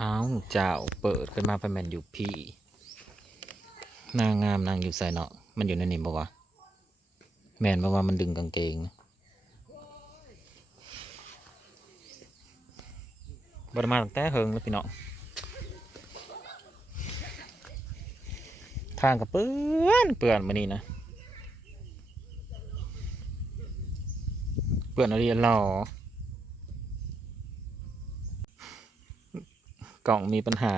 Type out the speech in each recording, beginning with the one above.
อ้าวเจ้าเปิดขึ้นมาเป็นแมนอยู่พี่นางงามนางอยู่ใส่เนาะมันอยู่ในนี่บอกว่าแมนบอกว่ามันดึงกางเกงบไดมาตั้งแต่เฮิงแล้วพี่เนาะทางกับเปื้อนเปื้อนมานี่นะเปื้อนอะไรหรอ กล่องมีปัญหา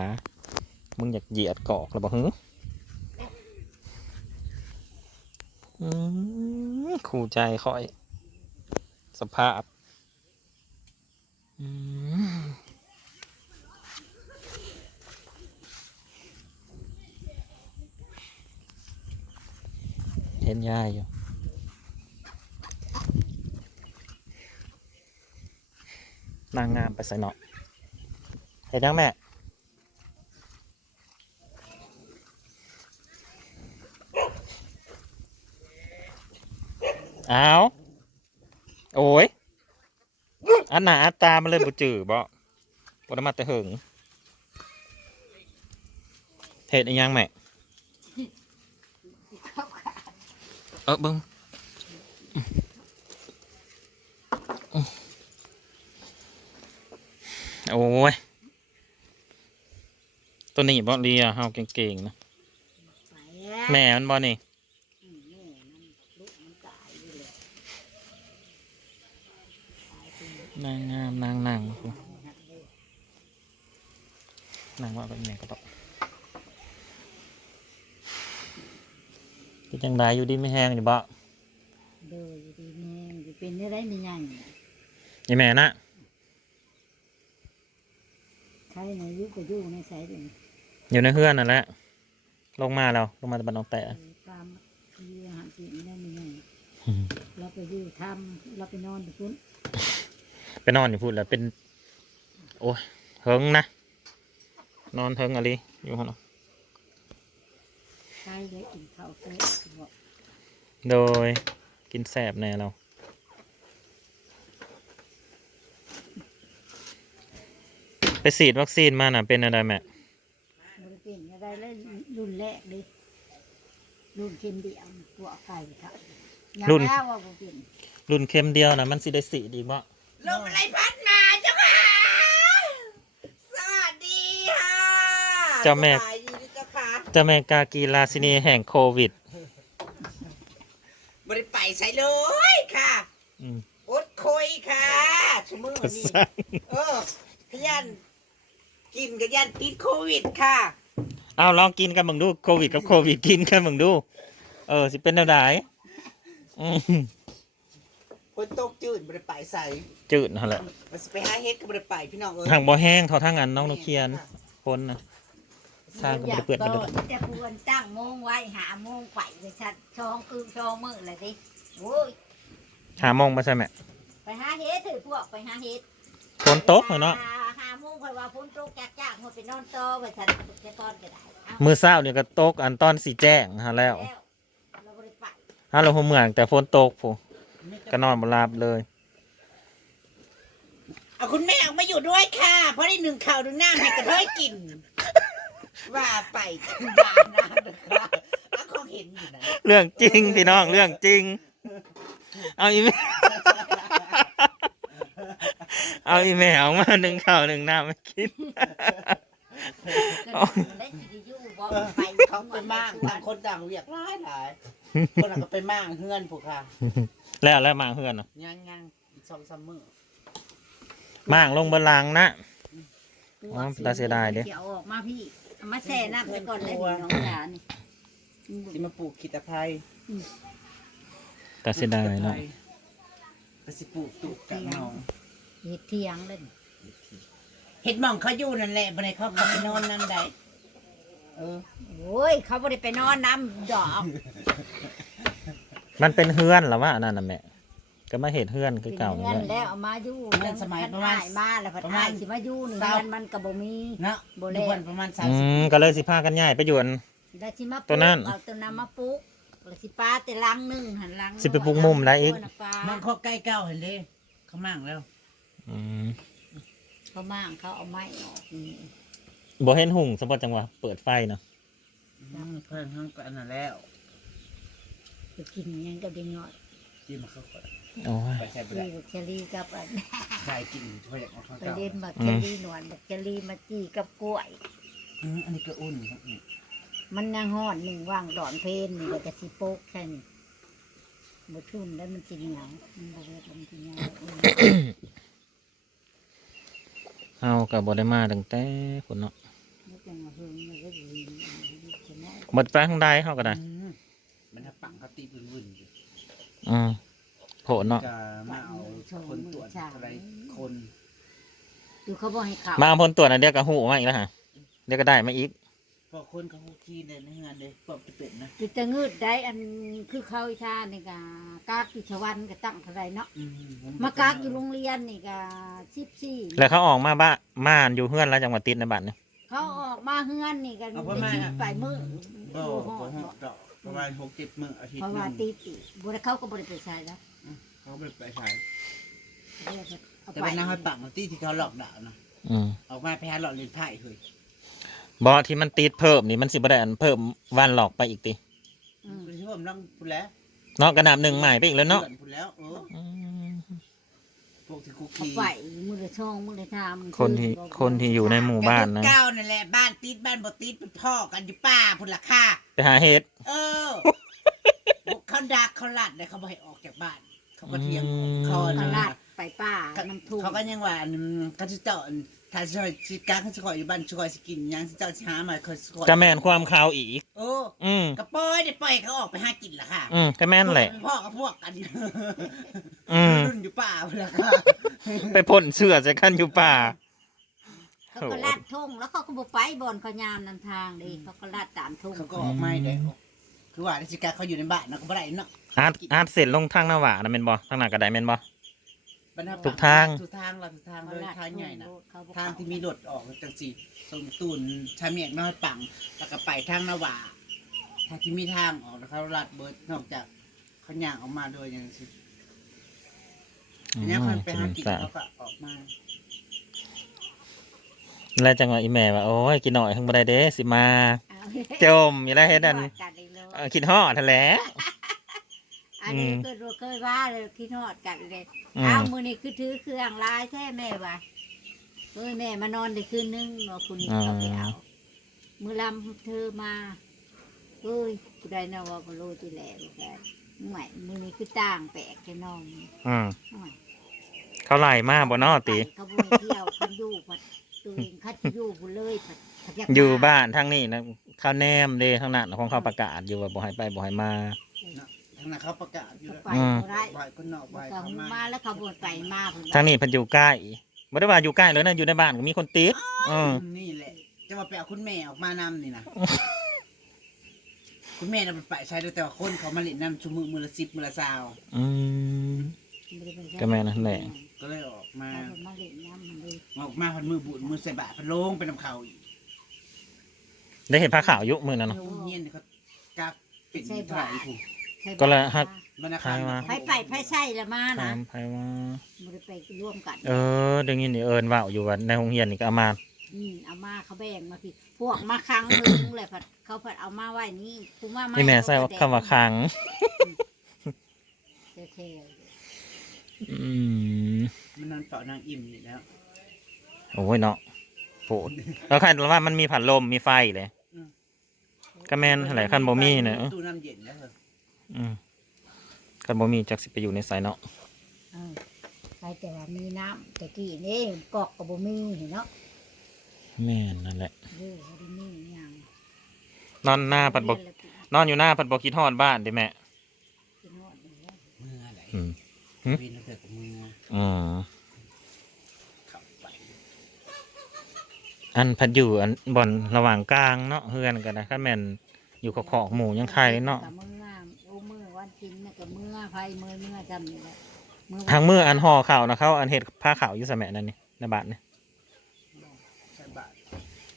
มึงอยากเหยียดกรอกหรือเปล่าฮึขู่ใจคอย สภาพเห็นยายอยู่นางงามไปใส่เนาะ ห็นยังแม่อ้าวโอ้ย อันหนาอันตามันเลยบ่จือบ่บ่ได้มาแต่เหิงเฮ็ดอีหยังแม่ เออเบิ่งโอ้ย ตัวนี้บ่เลียเฮาเก่งๆนะไปแล้วแม่มันบ่นี่อืมแม่นั่นลูกมันตายอยู่เลยตายไปหมดนางงามนางนางพูนางว่าเป็นไงก็ต้องที่จังไดอยู่ดีไม่แห้งอยู่บ่เดยดีแม่จะเป็นได้ได้ไม่ยังยี่แม่นะใครในยุคก็อยู่ในสายเดิน อยู่ในเฮือนนั่นแหละลงมาแล้วลงมาจากบ้านน้องแต่ตามที่หากินได้ไม่ยังเราไปอยู่ทำเราไปนอนอยู่พุ่นไปนอนอยู่พูดแล้วเป็น โอ้ยเฮิงนะนอนเฮิงอะไรอยู่ข้างนอกใครได้กินข้าวเสร็จบอกโดยกินแสบแน่เราไปฉีดวัคซีนมาน่ะเป็นอะไรแม่ บริเป็นอะไรเลยรุ่นแรกเลย รุ่นเข็มเดียวตัวไก่ครับยังแล้วว่าบ่เป็นรุ่นเข็มเดียวนะมันสิได้สีดีบ่ลงอะไรพัดมาเจ้าค่ะ สวัสดีค่ะเจ้าแม่สบายดีนะเจ้าค่ะเจะแม่กากีราชินีแห่งโควิด บริไปใส่เลยค่ะอืมอดคอยค่ะชั่วโมงนี้ เออขยันกินขยันติดโควิดค่ะ เอาลองกินกันมึงดูโควิดกับโควิดกินกันมึงดู เออสิเป็นแนวใดอืมคนตกจืดบริไปใส่จืดนั่นแหละมันสิไปหาเฮ็ดกับบริไปพี่น้องเอ้ยทางบ่แห้งเท่าทางอันน้องนกเคียนคนนะทางก็บ่ได้เปื้อนก็บ่ได้แต่ปวนตั้งโมงไว้หาโมงไปเลยชัดช่องคือช่องมือเลยดิโอ้ยหาโมงมาใช่ไหมไปหาเฮ็ดถือพวกไปหาเฮ็ด ฝนตกเลยเนาะหหาโมงคอยว่าฝนตกจากจากหมดไปนอนโตอไปชัดจะก้อนก็ได้เอามือเศร้าเนี่ยก็ตกอันตอนสีแจ้งฮะแล้วแล้วเราบริไปฮะเราหัวเมืองแต่ฝนตกผู้ก็นอนบ่หลับเลย เอาคุณแม่ออกมาอยู่ด้วยค่ะ เพราะได้หนึ่งข่าวหนึ่งน้ำให้กระเทยกิน ว่าไปถึงบ้านนะนะคะอะคงเห็นอยู่นะเรื่องจริงพี่น้องเรื่องจริง เอาอีเมล เอาอีเมลออกมาหนึ่งข่าวหนึ่งน้ำไม่คิดอ๋อได้สิอยู่บ่ไปเขาไปมั่างต่างคนต่างเรียกหลายหลายคนนั้นก็ไปมั่างเฮือนผูกค่ะแล้วแล้วมาเฮือนเนาะย่างย่างอีกสองสามมื้อมางลงบนลังนะ อ๋อตาเสียดายเด้เกี่ยวออกมาพี่เอามาแช่น้ำไปก่อนเลยพี่น้องหลานนี่สิมาปลูกขีตะไคร้แต่เสียดายเนาะ ก็สิปลูกตุกจากหนอง เฮ็ดเที่ยงเลยเห็ดหมองเขาอยู่นั่นแหละบันไดเขาเขาไปนอนนั่นได้เออโอ้ยเขาบ่ได้ไปนอนน้ำดอกมันเป็นเฮือนเหรอวะอันนั่นน่ะแม่ก็มาเห็ดเฮือนคือเก่าเงินี่นแหละแล้วเอามาอยู่เงินสมัยประมาณนหมาแล้วพัดอ้ายสิมาอยู่นี่เงินมันก็บ่มี เนาะบ่อแล้วยู่วันประมาณสามอืสิบมก็เลยสิพากันย้ายไปอยู่อัน แล้วสิมาปลูกตัวนั้น เอาตัวนั้นมาปลูกแล้วสิปาแต่ลังหนึงหันลังสิไปปลูกมุมได้อีกปลามันเขาใกล้เก้าเห็นเด้เขามั่างแล้ว อืมเขามางเขาเอาไม้ออกนี่บ่เห็นหุ่งสมบัติจังหวะเปิดไฟเนาะอืมเพิ่นทั้งกันนั่นแล้วไปกินหยังกับเด็กน้อยที่มาเข้าก่อนโอ้ยไปใช้ไปคุได้ยบักเชอรี่กับอันใช่กินเฉพาะอย่างของเขาไปเจ้าเล่นบักเชอรี่หนวดบักเชอรี่มาจี้กับกล้วย อืมอันนี้ก็อุ่นครับนี่มันยังหอดหนึ่งว่างดอนเพลนนี่ก็จะสิโป๊กใช่นี่บ่ชุ่มแล้วมันสิเหนียวมันบ่เวทมันสิเหนียวอืม เฮาก็บ่ได้มาตั้งแต่พุ่นเนาะแล้วจังว่าเฮิงมันก็ดีใช่ไหมบ่ไปทางใดเฮาก็ได้อืมมันถ้าปังเขาตีพื้นวุ่นอยู่อืมโผเนาะจะมาเอาคนตรวจอะไรคนดูเขาบอกให้เข่ามาเอาผลตรวจอันเดียวก็หูมาอีกแล้วฮะเดี๋ยวก็ได้มาอีก พอคนเขาขี้ในในงานเลยปอบจะเป็นนะคือจะงืดได้อันคือเขาอีชานี่กากากอยู่ชวันก็ตั้งเท่าไรเนาะอืมมากากอยู่โรงเรียนนี่ก็สิบสี่แล้วเขาออกมาบ้านม่านอยู่เฮือนแล้วจังหวัดติดในบ้านเนี่ยเขาออกมาเฮือนนี่กันได้ชิบไปมือบ่โอ้โหบ่ฮอดดอกประมาณหกเจ็ดมื้ออาทิตเพย์ราะหว่านึงตีปีบุรเขาก็บริไปใช้แล้วเขาไม่ไปใช้เอาแต่ไปเป็นน้าให้ปังที่ที่เขาหลอกด่านะอืมออกมาไปหาหลอกเล่นไพ่เฮ้ย บอที่มันติดเพิ่มนี่มันสิบ่ได้อันเพิ่มวันหลอกไปอีกติอืมคุณที่ผมต้องพูดแล้วเนาะกระนาบหนึ่งใหม่ไปอีกแล้วเนาะพูดแล้วเอออืมพวกที่คุกเอาคีไปมือละช่องมือละทำคนที่คนที่อยู่ในหมู่บ้านนะ เก้านั่นแหละบ้านติดบ้านบ่ติดเป็นพ่อกันอยู่ป้าพุ่นละค่ะ ไปหาเฮ็ด เออบุกเขาดักเขาลัดเลยเขาบ่ให้ออกจากบ้าน เขาก็เถียงเขาตนะลาดไปป้าน้ำทุ่งเขาก็ยังว่าอันเขาจะเจาะอัน ถ้าช่วยสิการเขาจะคอยอยู่บ้านช่วยสิกินหยังสิเจ้าสิหามาเขาสิคอยกระแมนความข่าวอีก โอ้อืม กระปล่อยเดี๋ยวปล่อยเขาออกไปหากินละค่ะอืมกระแมนแหละ พ่อกับพวกกันอืม รุ่นอยู่ป่าพุ่นละค่ะไปพ่นเสื้อใส่กันอยู่ป่า เขาก็ลาดทุ่งแล้วเขาก็บุไปบอนเขายามนำทางเลยเขาก็ลาดตามทุ่งเขาก็ออกไม่ได้คือว่าราชการเขาอยู่ในบ้านนะก็บ่ได้เนาะอาร์ตอาร์ตเสร็จลงทางหน้าหวานะแม่นบ่ทางหน้ากระไดแม่นบ่ บรรทัดทุกทาง ทุกทางเราทุกทางเขาเลยลาดทางใหญ่นะทุ่เขาบ่ทางที่มีรถออกจังสี่ตรงตูนชาเมียกน้อยปังแล้วก็ไปทางนาหวาทางที่มีทางออกแล้วเขาลัดเบิดนอกจากเขาย่างออกมาโดยอย่างสิอืมเนี่ยคนไปหากินจ้ะเขาก็ออกมาแล้วจังหวะอีแม่ว่าโอ้ยกินหน่อยเพิ่งบ่ได้เด้สิมาเอาจมอยู่แล้วเฮ็ดอันกัอีกแล้วเออคิดฮอดนั่นแหละ อันนี้อืมเคยรู้เคยว่าเลยที่นอดกันเลยอือ้าวมมือนี่คือถือเครื่องลายแท้แม่วะเอ้ยแม่มานอนได้คืนนึงเนาะคุณนี่เขาไปเอามือลำเธอมาเอ้ยกูได้นะว่าก็รู้ที่แหละลูกแกหม่มือนี่คือต่างแปลกแค่น้องอืมหน่อยเขาไล่มาบ่เนอติเขาบ่ไปเที่ยวเขาอยู่พัดตัวเองเขาจะอยู่พุ่นเลยพัดพัดกอยู่บ้านทางนี้นะเขาแนมเด้ทางนั้นของเขาประกาศอยู่ว่าบ่ให้ไปบ่ให้มาทาง นั้นเขาประกาศอยู่เขาแล้วไปอืมบ่ได้ไหวคนนอกไหวเขาเขามามาแล้วเขาบ่ไปมาพุ่นทางนี้เพิ่นอยู่ใกล้บ่ได้ว่าอยู่ใกล้เลยนะอยู่ในบ้านก็มีคนติดอืมนี่แหละจะมาไปเอาคุณแม่ออกมานำนี่นะคุณแม่น่ะมันไปใช้ด้วยแต่ว่าคนเขามาเล่นน้ำชุมือมือละสิบมือละสาวอืม ก็แม่นั่นแหละ ก็เลยออกมาเขามาเล่นน้ำมันเลยออกมาพันมือบุญมือใส่บาตรพันโลงเป็นน้ำเขาอีกได้เห็นผ้าขาวอยุมื้อนั้นเนาะโรงเฮียนเนี่ยเขากักเป็นเท่าไหร่ถูกใช่ ก็เลยฮักบรรณาใครคารวะไปไปไปใช่ละมาถานะมไผว่ามันไปร่วมกันเออได้ยินนี่เอิ้นเว้าอยู่ว่าในโรงเรียนนี่ก็เอามาอืมเอามาเขาแบ่งมาพี่พวกมาครั้งนึงเลยผัดเขาผัดเอามาไว้นี่คุณว่านี่แม่ใส่ว่าคำว่าคังเท่อืมมันนอนเฝ้านางอิ่มอยู่แล้ว โอ้ยเนาะโผดแล้วคันว่ามันมีผัดลมมีไฟเลยๆก็แม่นหลายคันบ่มีเนอะตู้น้ำเย็นแล้วเหรอ อืมคันบ่มีจักสิไปอยู่ในไสเนาะเออใครแต่ว่ามีน้ำแต่กี้นี่กอกกับบ่มีเห็นเนาะแม่นนั่นแหละเด้อบ่ได้มีหยังนอนหน้าผัดบ่นอนอยู่หน้าผัดบ่คิดฮอดบ้านเด้แม่กินฮอดอยู่แล้วมืออะไรอืมหึวินแล้วเกิดกับมืออืมขับไปอันพัดอยู่อันบ่อนระหว่างกลางเนาะเฮือนกันนะคันแม่นอยู่กับของหมู่ยังใครเนาะ กับมือโอ้มือวันกินน่ะกับมือ ไผมือเมื่อจำนี่แหละมื้ทางมืออันห่อข้าวนะเขาอันเฮ็ดผ้าขาวอยู่สมัยนั้นนี่ในบ้านนี่ ใส่บาตร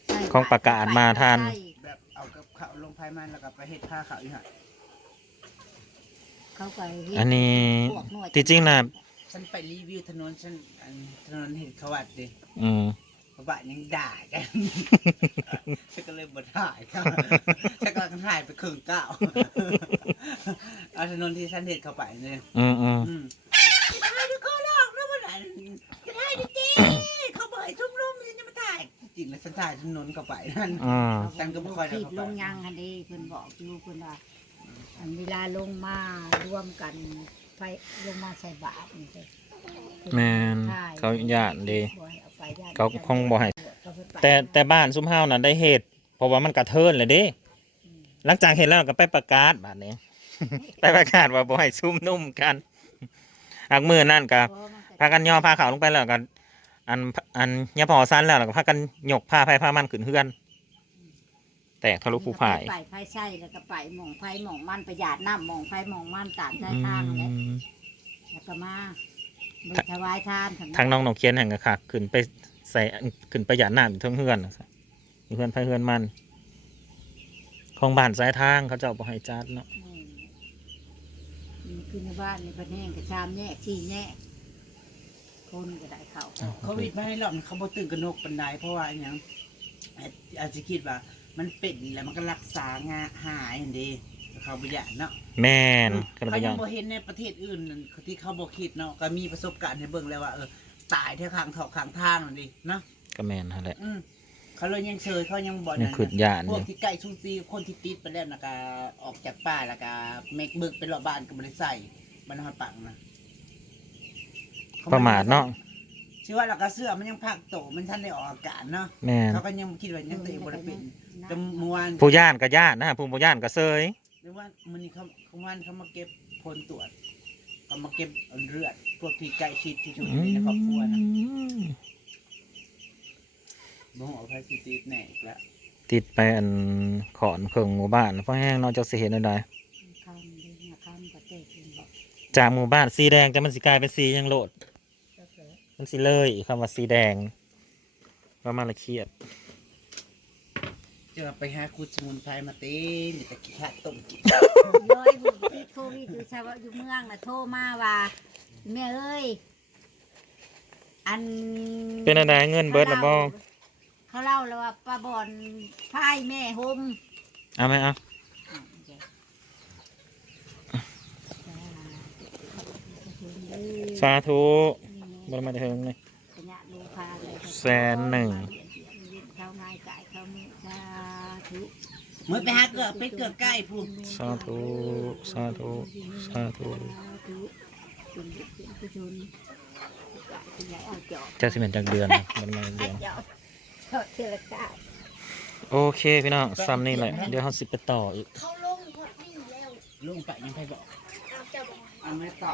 ใช่ของประกาศมาทันใช่แบบเอากับข้าวลงไพ่มันแล้วก็ไปเฮ็ดผ้าขาวอยู่ห่ะเขาก็เฮ็ดอันนี้ พวกหวยที่จริงน่ะฉันไปรีวิวถนนฉันอันถนนเห็นเขาวัดดิอืม กระบะยังด่ากัน ฉันก็เลยบ่ถ่ายครับฉันก็ถ่ายไปครึ่งก้าวเอาถนนที่ฉันเห็นเข้าไปเนี่ยอืมอืมอืมจะถ่ายดูเขาลอกแล้วมันไหนจะถ่ายดิจีเขาบอกให้ชุ่มลุ่มฉันจะมาถ่ายจริงๆแล้วฉันถ่ายถนนเข้าไปนั่น อืมฉันก็บ่ค่อยได้ผิดเข้าไป ลงยังคันดีเพิ่นบอกอยู่เพิ่นว่าอันเวลาลงมารวมกันไปลงมาใส่บาตรนี่เด้อแม่นเขาญาติเด้บ่ให้เอาไปญาติเขาคงบ่ให้เขาไปไปแต่แต่บ้านซุมเฮาน่ะได้เหตุเพราะว่ามันกระเทินเลยเด้อืมหลังจากเห็นแล้วก็ไปประกาศบาดนี้ ไปประกาศว่าบ่ให้ซุ่มนุ่มกันอักมือนั่นก็เพราะมันพากันย่อผ้าขาวลงไปแล้วก็อันอันยาพอสั้นแล้วแล้วก็พากันยกผ้าไผ่ผ้ามันขึ้นเฮือน แตกทะลุภูผายไปไฟใช่แล้วก็ไปหมองไฟหมองมันประหยัดน้ำหมองไฟหมองมันตามใจทางแหล้วอืมแล้วก็มา บถวายทานทางน้องนกเคียนแห่งกะค่ะขึ้นไปใส่ขึ้นประหยัดน้ำอยู่เทั้งเฮือนน่ะอยู่เฮือนไผ่เฮือนมัน ของบ้านสายทางเขาเจ้าบ่ให้จัดเนาะอืมนี่คือในบ้านในประเทศกระชามแน่สี่แน่คนก็ได้เข้าโควิดมาให้หลอนเขาบ่ตื่นกระนกปันไดเพราะว่าอหย่างอาจอาจจะคิดว่า มันเป็นแล้วมันก็รักษางาหายอันเดีเขาบ่อยากเนาะ แม่นก็เขาบ่ยัยังงบ่เห็นในประเทศอื่นนั่นที่เขาบ่คิดเนาะก็มีประสบการณ์ให้เบิ่งแล้วว่าเออตายแถวข้างถอกข้างทางนั่นดิเนาะก็แม่นนั่นแหละ อืมเขาเลยยังเชยเขายังบ่ยันั่งนขึ้นย่านพวกนี่ที่ใกล้ซูซีคนที่ติดไปแล้วนะก็ออกจากป่าแล้วก็เมกบึกไปรอบบ้านก็บ่ได้ใส่มันฮอดปังนะประมาทเนาะชื่อว่าแล้วก็เสื้อมันยังพักโตมันทันได้ออกอากาศเนาะแม่นเขาก็ยังคิดว่ายังตัวเองบ่ได้เป็นแต่เมื่อวานผู้ย่านก็ย่านนะผู้บ่ย่านก็เซยห รือว่ามันนี่เขาเขาวันเขามาเก็บผลตรวจเขามาเก็บเลือดพวกที่ใกล้ชิดที่สุดในครอบครัวนะบ่หัวไพซิติดแน่อีกแล้วติดไปอันขอนเครื่องหมู่บ้านเพราะแห้งเนอกจากสิเห็นได้คำเดียวคำประเทศอื่นบอกจากหมู่บ้านสีแดงแต่มันสิกลายเป็นสีหยังโลดก็เกิดมันสิเลยคำว่าสีแดงว่ามาละเครียด จะไปหาคุดสมุนไพรมาเต้นมีแต่กินข้าวต้มกินย้อยบุญที่โควิดอยู่ชาวอยู่เมืองน่ะโทรมาว่าแม่เอ้ยอันเป็นอะไรเงินเบิดละบ่เขาเล่าแล้วว่าป้าบอนพายแม่หมเอาไหมเอาสาธุบ่ได้มาเถิงเลยแสนหนึ่ง เข้าง่ายกายเข้ามือสา ธุเมื่อไปหาเกลือไปเกลือใกล้พูนสาธุสาธุสาธุเป็นบุญเป็นกุศลกะขยายเอาเจาะจากสิเป็นจากเดือนนะบ่ได้มาเดือนเจาะเจาะเทละกาโอเคพี่น้องซ้ำนี่แหละเดี๋ยวเราสิไปต่ออีกเขาลงพอดนี่แล้วลุงไปยังไปบอกเอาเจ้าบอกเอาไม่ต่อ